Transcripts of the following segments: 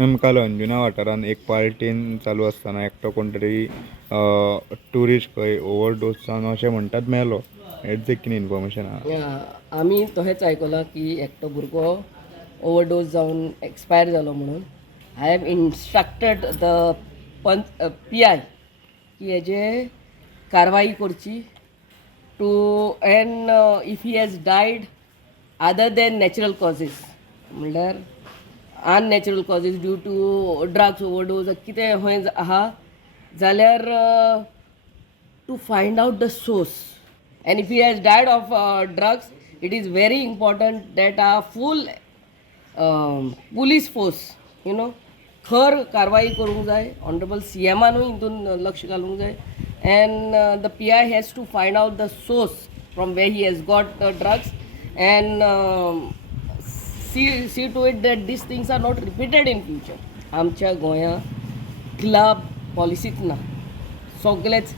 काल अंजुना वाठारांत एक पार्टीन चालू आसतना एकटो कोण तरी ट्युरिस्ट खंय ओवरडोस जावन अशें म्हणटात मेलो. हेच कितें इन्फॉर्मेशन आहा? आमी तशेंच आयकलां की एकटो भुरगो ओवरडोस जावन एक्सपायर जालो म्हणून. I have instructed the PI की हेजे कारवाई करची to and if he has died other than natural causes, म्हणल्यार unnatural causes due to drugs overdose कितें खंय आहा जाल्यार to find out the source. And if he has died of drugs, it is very important that a full police force, खर कारवाई करूंक जाय. Honourable CMानूय हितून लक्ष घालूंक जाय. And the PI has to find out the source from where he has got the drugs and see to it that these things are not repeated in future. आमच्या गोंयांत क्लब पॉलिसीच ना. सगळेच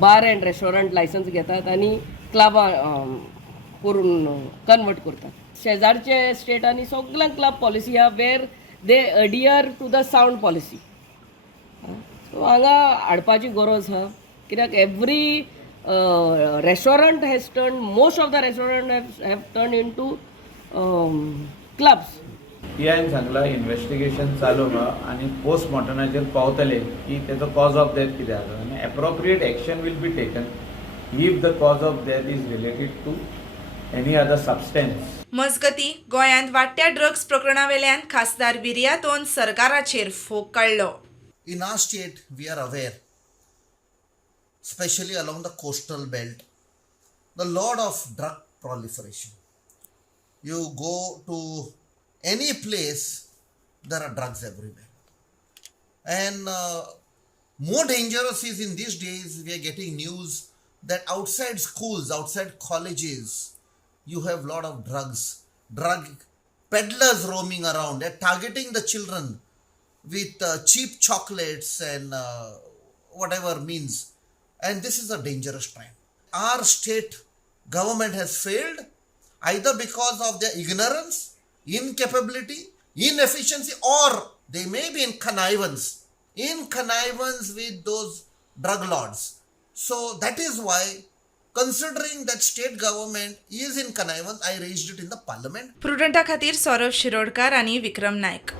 बार अँड रेस्टॉरंट लायसन्स घेतात आनी क्लबां करून convert करतात. शेजारचे स्टेटांनी सगळ्यांक क्लब पॉलिसी आहा where they adhere to the sound policy. So हांगा हाडपाची गरज आहा कित्याक every restaurant has turn most of the restaurant have turn into clubs. PIन सांगला इन्व्हेस्टिगेशन चालू आहा आनी पोस्टमॉर्टमाचेर पावतले की तेजो कॉज ऑफ डेथ कितें आसा आनी appropriate action will be taken if the cause of death is related to any other substance. मजगती गोंयांत वाडट्या ड्रग्स प्रकरणा वेल्यान खासदार विर्यातोन सरकाराचेर फोग काडलो. In our state, we are aware, especially along the coastal belt, the lot of drug proliferation. You go to any place, there are drugs everywhere. And more dangerous is in these days, we are getting news that outside schools, outside colleges, you have lot of drug peddlers roaming around. They're targeting the children with cheap chocolates and whatever means. And this is a dangerous time. Our state government has failed either because of their ignorance, incapability, inefficiency, or they may be in connivance with those drug lords. So that is why, considering that state government is in connivance, I raised it in the parliament. प्रुडंटा खातीर सौरभ शिरोडकार आनी विक्रम नायक.